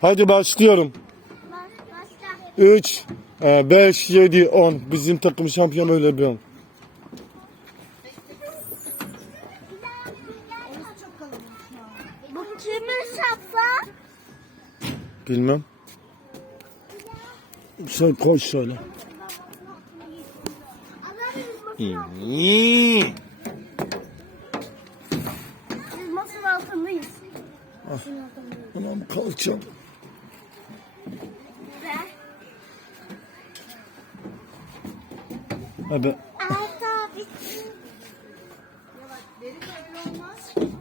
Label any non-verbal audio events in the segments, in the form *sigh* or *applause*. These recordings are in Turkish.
Hadi başlıyorum. Başla. 3, 5, 7, 10. Bizim takım şampiyon öyle bir 10. Bu kimin şapka? Bilmem. Sen koş şöyle. Biz masanın altındayız. Anam kalçam. Bir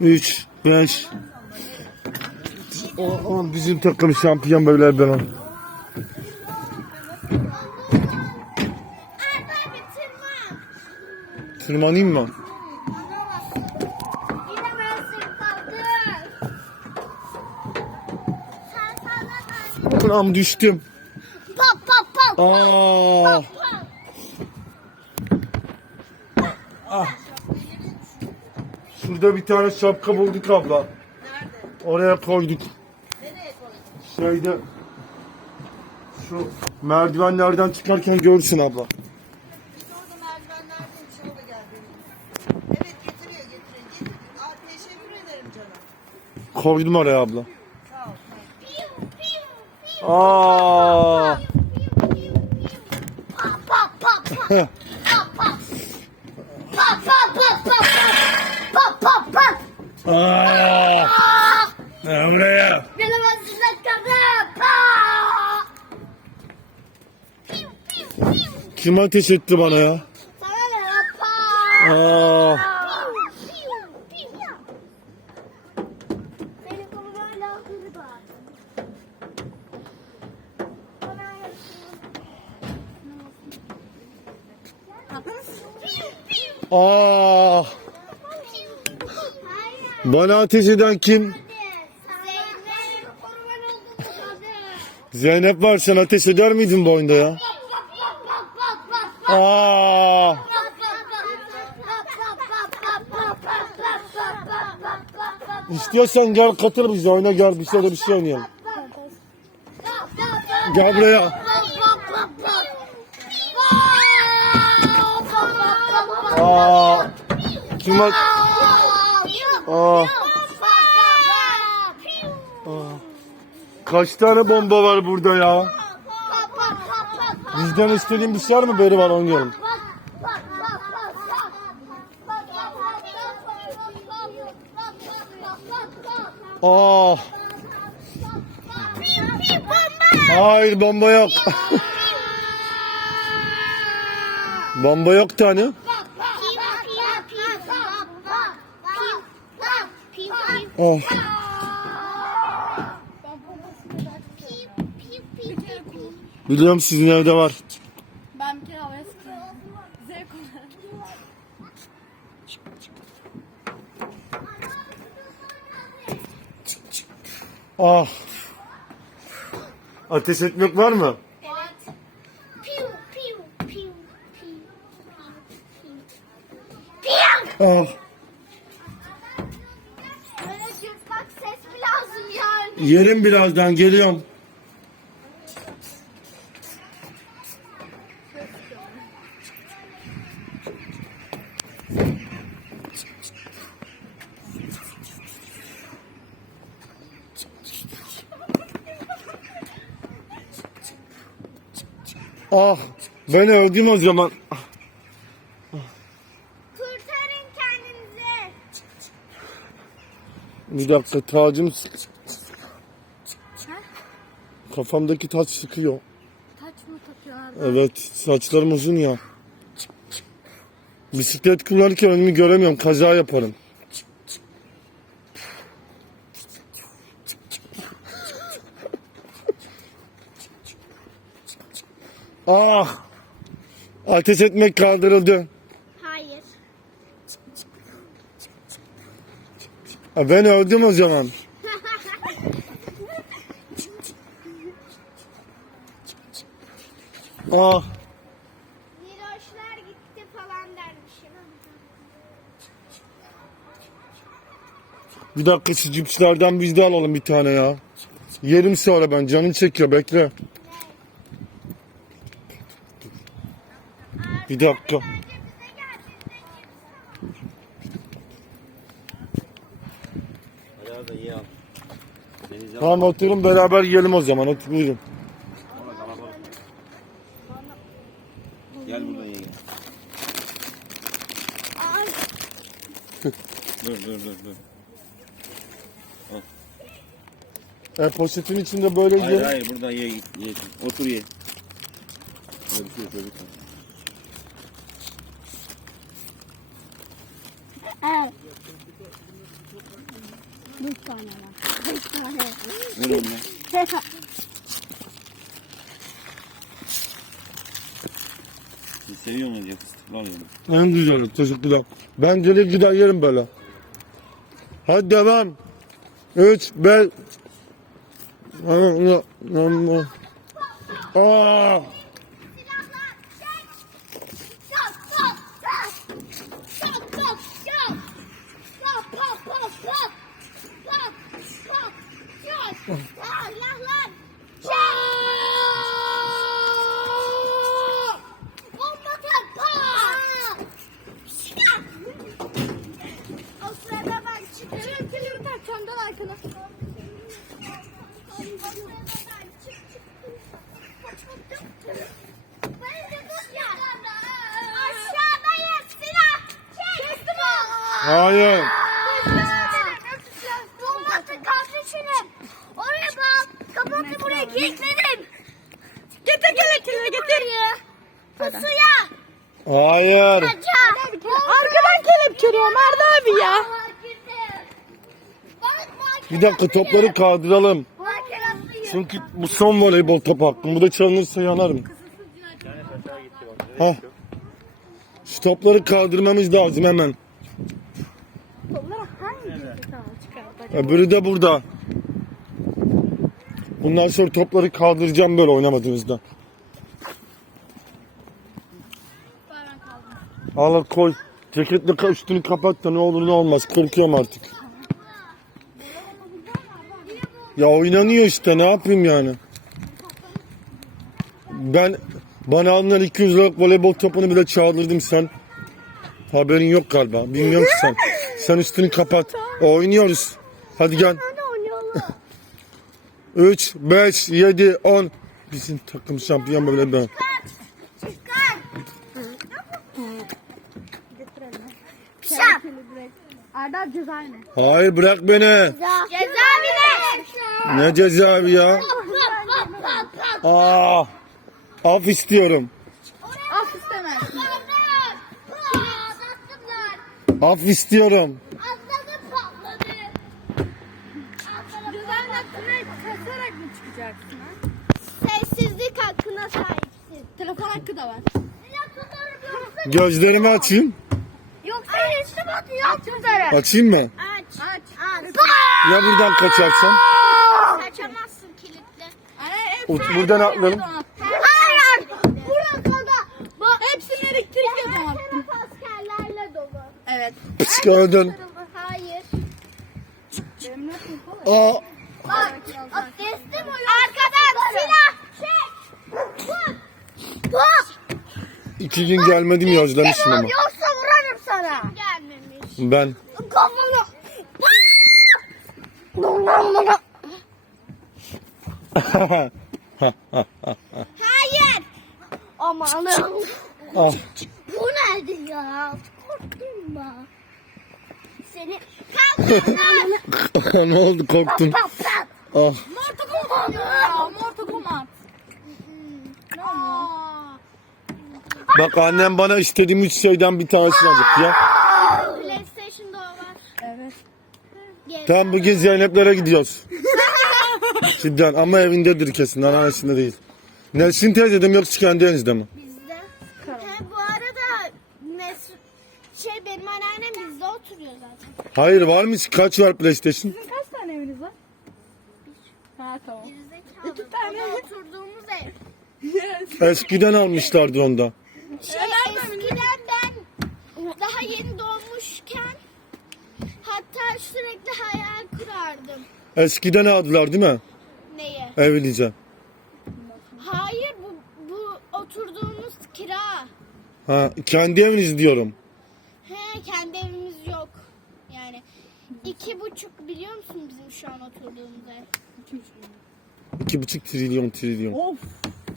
3, 5, 10. Bizim takım şampiyon böyle bir 10. Arda bir tırman. Tırmanayım mı? Ben Anam düştüm. Pop pop pop. Aa. Şurada bir tane şapka bulduk abla. Nerede? Oraya koyduk. Nereye koydun? Şeyde şu merdivenlerden çıkarken görsün abla. Orada merdivenlerden içeri de *laughs* Ne buraya? Benim aslında kadar. Kim ateş etti bana ya? Sana ne ya? Aa. Piu piu piu. Senin koluna lahırı var. Bana Piu piu. Aa. Hayır. Bana ateş eden kim? Zeynep var sen ateş eder miydin bu oyunda ya? Aa. İstiyorsan gel katıl bize oyuna gel bir de bir şey oynayalım. Gel buraya. Aa. Kim at? Aa. Aa. Kaç tane bomba var burada ya? Bizden istediğin bir şey var mı? Var oynayalım. Aa. Hayır bomba yok. *laughs* bomba yok tane. Oh. Biliyorum sizin evde var. Ben bir kere havaya sıkıyorum. Zevk olarak. Ah. Ateş etmek var mı? Ah. Böyle cırtlak ses mi lazım yani? Yerim birazdan geliyorum. Ah ben öldüm o zaman. Kurtarın kendinizi. Bir dakika tacım Kafamdaki taç sıkıyor. Taç mı takıyorlar? Evet saçlarım uzun ya. Bisiklet kullanırken önümü göremiyorum kaza yaparım. Ah! Ateş etmek kaldırıldı. Hayır. Ha, Ben öldüm o zaman. Ah! Niloşlar gitti falan dermişim. Bir dakika şu cipslerden biz de alalım bir tane ya. Yerim sonra ben. Canın çekiyor bekle. Bir dakika. Tamam oturun beraber yiyelim o zaman. Hadi buyurun. Gel buradan ye. gel. dur dur dur dur. E, poşetin içinde böyle Hayır yiyelim. hayır buradan ye. Ye. Otur ye. Öyle bir şey yok. Evet. Bir tane var. Bir tane. Ver onu. Siz seviyor musunuz ya fıstıklı alıyorum. En güzeli teşekkürler. Ben gelir gider yerim böyle. Hadi devam. 3, 5. Aa, Stop, stop, stop. Stop, stop, stop. Stop, pop, pop, pop. Pop, pop, stop. Allah lan. Stop. Bomba tepe. Stop. O sırada ben çıkıyorum. Kilimi takacağım da arkana. O sırada ben çık çık. Aşağıdayız silah. Kestim o. hayır. Bombatı kardeşim. Oraya bak. Kapatı buraya kilitledim. Getir kelepçeleri getir. Pusuya. Hayır. Arkadan kelepçeliyorum Arda abi ya. Bir dakika topları kaldıralım. Çünkü bu son voleybol topu hakkım. Bu da çalınırsa yanarım. Ha. Şu topları kaldırmamız lazım hemen. Öbürü de burada. Bundan sonra topları kaldıracağım böyle oynamadığınızda. Al koy. Ceketle üstünü kapat da ne olur ne olmaz. Korkuyorum artık. Ya oynanıyor işte ne yapayım yani. Ben bana alınan 200 liralık voleybol topunu bile çaldırdım sen. Haberin yok galiba. Bilmiyorum ki sen. Sen üstünü kapat. Oynuyoruz. Hadi gel. 3, 5, 7, 10. Bizim takım şampiyon böyle ben. Arda abi ceza ne? Hayır bırak beni. Cezaevine. Ne cezaevi ya? Aa, af istiyorum. Af istemez. Af istiyorum. Cezaevinin hakkını kaçarak mı çıkacaksın ha? Sessizlik hakkına sahipsin. Telefon hakkı da var. Gözlerimi açayım. Atıyor. Açayım mı? Aç. Aç. Aç. Ya buradan kaçarsam? Kaçamazsın kilitli. Buradan atlarım. Hayır. Buraya kadar. Bak. Hepsini elektrikle donattım. Telef askerlerle dolu. Evet. Gördün. Hayır. Aa, Bak. Teslim ol. Arkadan silah. Çek. Vur. Vur. iki gün gelmedim ya özlemişim ama. Gelmemiş. Ben. Kafana. Hayır. Amanım. Ah, Bu nerede ya? Korktum ben. Seni kaldırın. *laughs* ne oldu korktun? Ah, Mortal Kombat. Ne oluyor? bak annem bana istediğim üç şeyden bir tanesini aldık ya. PlayStation'da o var. Evet. Tamam bugün Zeynep'lere gidiyoruz. *laughs* Cidden ama evindedir kesin anneannesinde değil. Nesin teyze de mi yoksa kendi evinizde mi? Bizde. He, bu arada Mesut şey benim anneannem bizde oturuyor zaten. Hayır var mı? Kaç var PlayStation? Sizin kaç tane eviniz var? Ha tamam. Gerizekalı. İki tane. O da oturduğumuz ev. *laughs* Eskiden almışlardı onda. Şey, eskiden ben daha yeni doğmuşken hatta sürekli hayal kurardım. Eskiden aldılar değil mi? Neyi? Evleneceğim. Hayır bu bu oturduğumuz kira. Ha, kendi eviniz diyorum. He kendi evimiz yok. Yani iki buçuk biliyor musun bizim şu an oturduğumuz ev? İki buçuk trilyon trilyon. Of.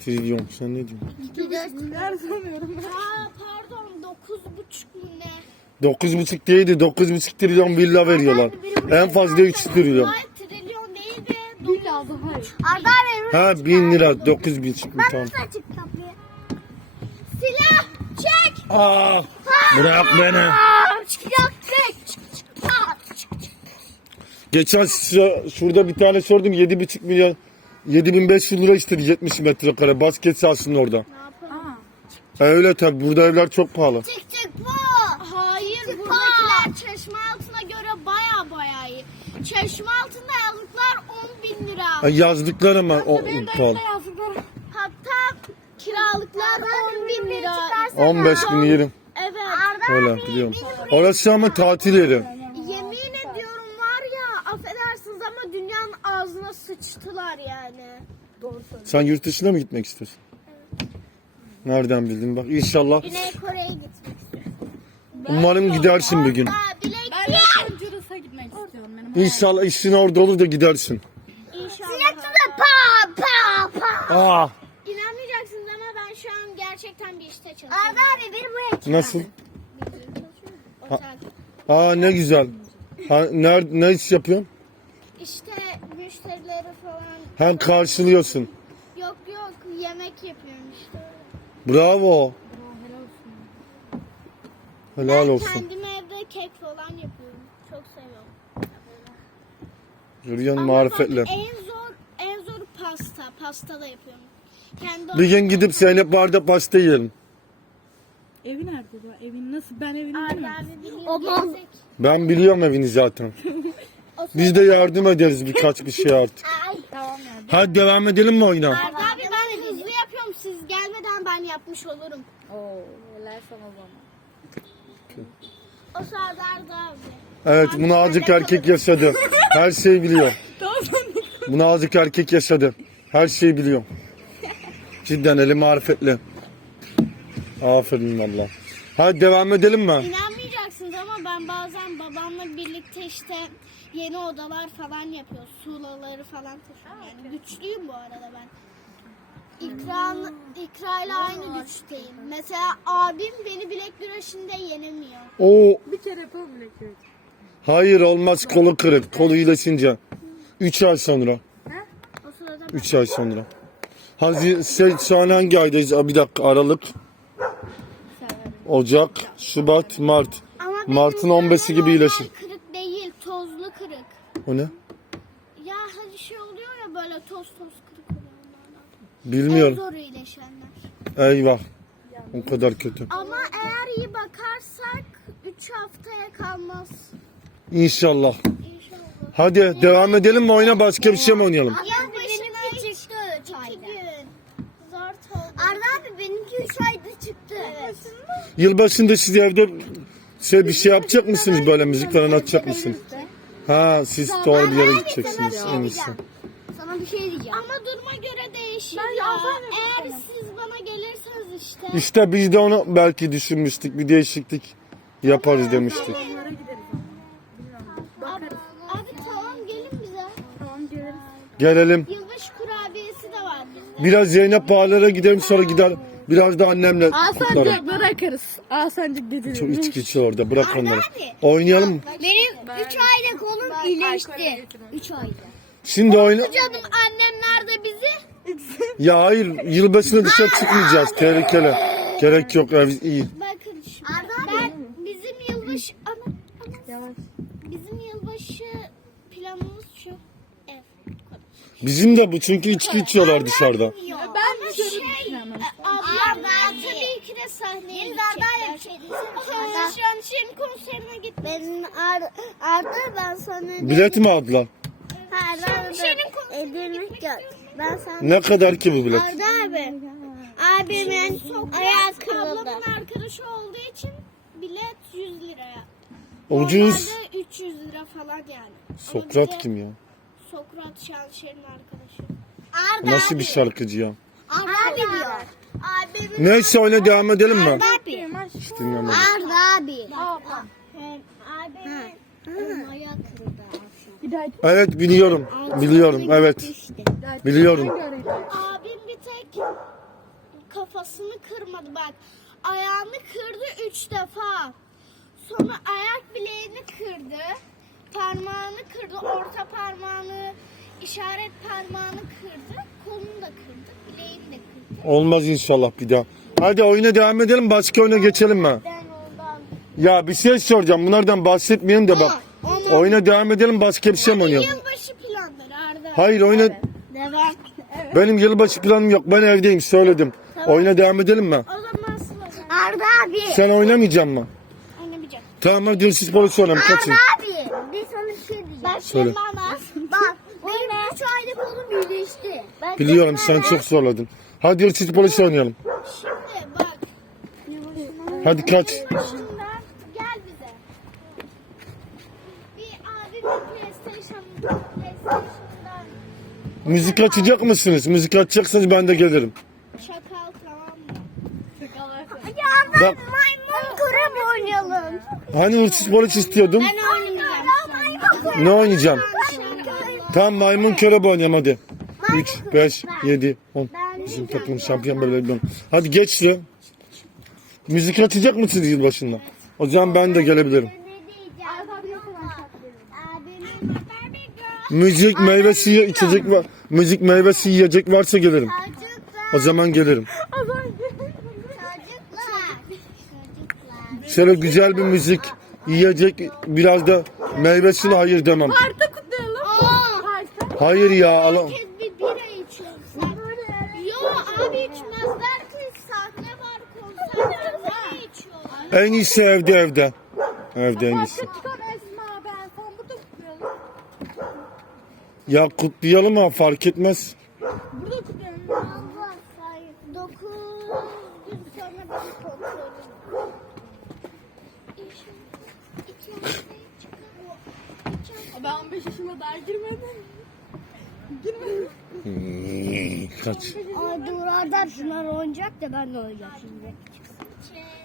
Trilyon. Sen ne diyorsun? Milyar sanıyorum ben. Aa pardon dokuz buçuk mu ne? Dokuz buçuk değildi. Dokuz buçuk trilyon villa veriyorlar. En fazla üç trilyon. Hayır Arda abi. Ha bin lira. Dokuz bin çıkmış tamam. Açık kapıyı. Silah çek. Aa, bırak beni. Silah çek. Geçen şu- şurada bir tane sordum. Yedi buçuk milyon. 7500 lira istedi 70 metrekare. Basket sahasının orada. Aa. E öyle tabi. Burada evler çok pahalı. Çık çık bu. Hayır buradakiler çeşme altına göre baya baya iyi. Çeşme altında yazlıklar 10 bin lira. Yazdıkları ama o, Benim pahalı. dayımda yazdıkları. Hatta kiralıklar 10 bin lira. 15 bin yerim. Evet. Öyle biliyorum. Orası ama tatil yeri. Yemin ediyorum var ya affedersiniz ama dünyanın ağzına sıçtılar yani. Doğru söylüyorsun. Sen yurt dışına mı gitmek istiyorsun? Nereden bildin bak inşallah. Güney Kore'ye gitmek istiyorum. Umarım gidersin bir gün. Aa bilek Ben de Honduras'a gitmek istiyorum benim. İnşallah işin orada olur da gidersin. Aa, İnanmayacaksınız ama ben şu an gerçekten bir işte çalışıyorum. Arda abi beni buraya nasıl? Otel. Aa ne güzel. Ha, ner, ne iş yapıyorsun? İşte müşterileri falan. Hem karşılıyorsun. Yok yok yemek yapıyorum işte. Bravo. Helal ben olsun. kendim evde kek falan yapıyorum. Çok seviyorum. Görüyorsun Ama marifetle. bak en pasta. Da yapıyorum. Kendi Bir gün gidip Zeynep barda pasta yiyelim. Evi nerede bu? Evin nasıl? Ben evini Arda bilmiyorum. abi. Ben biliyorum evini zaten. *laughs* Biz de yardım ederiz birkaç bir şey artık. *laughs* Ay. Tamam ya. Hadi devam edelim mi oyuna? Arda abi ben hızlı yapıyorum. Siz gelmeden ben yapmış olurum. Oo, helal sana o zaman. O sırada Arda abi. Evet bunu azıcık erkek yaşadı. *laughs* Her şeyi biliyor. Tamam. Bunu azıcık erkek yaşadı. Her şeyi biliyor. *laughs* Cidden eli marifetli. Aferin valla. Hadi devam edelim mi? İnanmayacaksınız ama ben bazen babamla birlikte işte yeni odalar falan yapıyoruz. Sulaları falan taşıyorum. Yani güçlüyüm bu arada ben. İkra, İkra ile aynı güçteyim. Mesela abim beni bilek güreşinde yenemiyor. Oo, Bir kere yapalım bile köy. hayır olmaz kolu kırık. Kolu iyileşince. 3 ay sonra. O sırada 3 ay sonra. Hazi, şey, şu an hangi aydayız? Aa, Bir dakika Aralık. Ocak, Şubat, Mart. Ama benim Mart'ın yani 15'i gibi normal iyileşir. Kırık değil, tozlu kırık. O ne? Ya hani şey oluyor ya böyle toz toz kırık oluyor onlardan. En Bilmiyorum. zor iyileşenler. Eyvah. O kadar kötü. Ama eğer iyi bakarsak 3 haftaya kalmaz. İnşallah. İnşallah. Hadi devam edelim mi oyuna başka bir şey mi oynayalım? Ya çıktı 3 ayda. gün. Zor oldu. Arda abi benimki 3 ayda çıktı. Evet. Yılbaşında siz evde şey bir şey yapacak mısınız böyle müzik falan açacak mısınız? Ha siz doğru bir yere gideceksiniz en iyisi. Sana bir şey diyeceğim. Ama duruma göre değişir ya. Eğer siz bana gelirseniz işte. İşte biz de onu belki düşünmüştük bir değişiklik yaparız demiştik. Abi, abi tamam gelin bize. Tamam geliriz. Gelelim. Yılbaşı kurabiyesi de var bizde. Biraz Zeynep Bağlar'a gidelim sonra gider. Biraz da annemle kutlarım. Asancık bırakırız. Asancık Çok gidelim. içki içi orada bırak onları. Oynayalım? Benim 3 ayda kolum iyileşti. 3 ayda. Şimdi oyna... Canım annem nerede bizi? *laughs* Ya hayır yılbaşına dışarı çıkmayacağız tehlikeli. Gerek yok ev iyi. Bakın şimdi. ben bizim yılbaşı ana, ana, Yavaş. bizim yılbaşı planımız şu. Ev. Bizim de bu çünkü içki içiyorlar dışarıda. Ben bir şey düşünemem. Ablam tabii ki de sahneye gidecekler. Şu an Şirin Benim Arda ben sana... Bilet mi aldılar? Şirin konserine gitmek Ben sana... Ne kadar ki bu bilet? Arda abi. Abimin ayağı kırıldı. Ablamın arkadaşı olduğu için bilet 100 liraya. Ucuz. Normalde 300 lira falan yani. Sokrat kim ya? Sokrat Şanşer'in arkadaşı. Nasıl bir şarkıcı ya? Arda abi diyor. Abimin Neyse oyuna devam edelim mi? abi. Hiç dinlemedim. Arda abi. Ayağı kırıldı. Evet biliyorum. Biliyorum evet. Biliyorum. Abim bir tek kafasını kırmadı bak. Ayağını kırdı üç defa. Sonra ayak bileğini kırdı. Parmağını kırdı. Orta parmağını, işaret parmağını kırdı. Kolunu da kırdı. Bileğini de kırdı. Olmaz inşallah bir daha. Hadi oyuna devam edelim başka oyuna geçelim mi? Ya bir şey soracağım bunlardan bahsetmeyelim de bak. Onu- Oyuna devam edelim bir şey mi oynayalım? yılbaşı planları Arda. Hayır oyuna Devam. benim yılbaşı planım yok ben evdeyim söyledim. Oyuna devam edelim mi? O zaman Arda abi. Sen oynamayacaksın mı? Oynamayacağım. Tamam hadi hırsız polis oynayalım kaçın. abi bir sana bir şey diyeceğim. Ben Söyle. bana. Bak benim 3 aylık oğlum iyileşti. Ben Biliyorum sen çok zorladın. Hadi hırsız polis oynayalım. Şimdi bak. Hadi kaç. Başından gel bize. Bir abi bir PlayStation PlayStation'dan Müzik açacak mısınız? Müzik açacaksanız ben de gelirim. çakal tamam mı? Bak Maymun kuru oynayalım. hani hırsız polis istiyordum. Ben oynayacağım. Ne oynayacağım? Tamam maymun körebe oynayalım hadi. 3, 5, 7, 10. Bizim takım şampiyon böyle Hadi geç ya. Müzik açacak mısınız yılbaşında? O zaman ben de gelebilirim. Ne diyeceğim? Abimin Müzik, meyvesi, içecek var. Müzik, meyvesi, yiyecek varsa gelirim. O zaman gelirim. Çocuklar. Çocuklar. Şöyle güzel bir müzik, yiyecek, biraz da meyvesine hayır demem. Parkta kutlayalım. Parkta. Hayır ya. Allah. Herkes bir bira içiyor. Sen... Yo abi içmezler ki sahne var konser var. Ne içiyorlar? En iyisi evde evde. Evde en iyisi. Parkta çıkan Esma ben. Son burada kutlayalım. Ya kutlayalım ama fark etmez. Burada kutlayalım. Allah sayın. Dokuz gün sonra beni kontrolüm. Ben 15 yaşıma daha girmedim. Girmedim. Hmm, Kaç. Ay dur Arda şunlar oynayacak da ben de oynayacağım şimdi.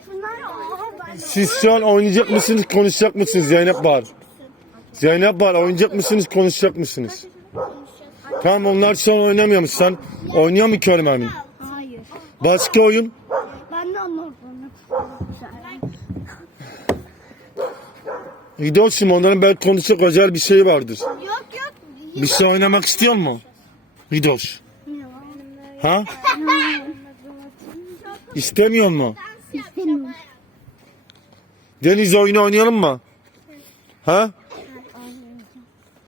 Şunlar Siz şu an oynayacak mısınız, konuşacak mısınız Zeynep Bahar? Zeynep Bahar oynayacak mısınız, konuşacak mısınız? Tamam onlar şu an oynamıyormuş. Sen oynuyor mu Emin? Hayır. Başka oyun? Ben de anlamadım. Gidiyorsun onların belki konuşacak özel bir şey vardır. Yok yok. Bir şey oynamak istiyor mu? Gidoş. Ha? İstemiyor mu? İstemiyorum. Deniz oyunu oynayalım mı? Ha?